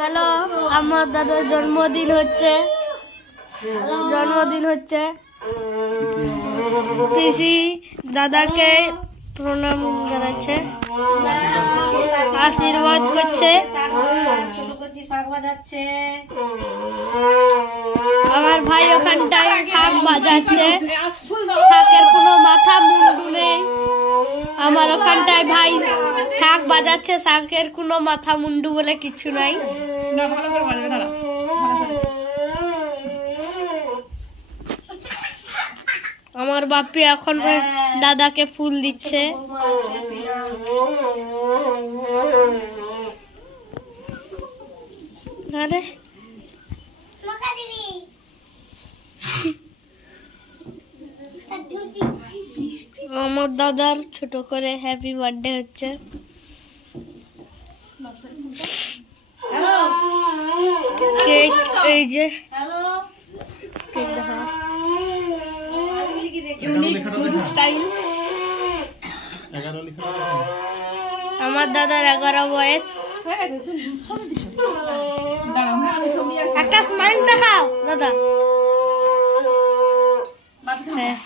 Hello, আমার দাদার জন্মদিন হচ্ছে। পিসি দাদাকে প্রণাম জানাচ্ছে, আশীর্বাদ করছে। আমার ভাই ওখানটায় শাক বাজাচ্ছে, শাকের কোনো মাথা মুন্ডু নেই। আমার ওখানটায় ভাই শাক বাজাচ্ছে, শাকের কোনো মাথা মুন্ডু বলে কিছু নাই। আমার বাপি এখন দাদাকে ফুল দিচ্ছে। আরে আমার দাদার ছোট করে হ্যাপি বার্থডে হচ্ছে। কেক এই যে কেক দেখা আমার দাদার 11 বয়স। একটা স্মাইল দেখাও দাদা। হ্যাঁ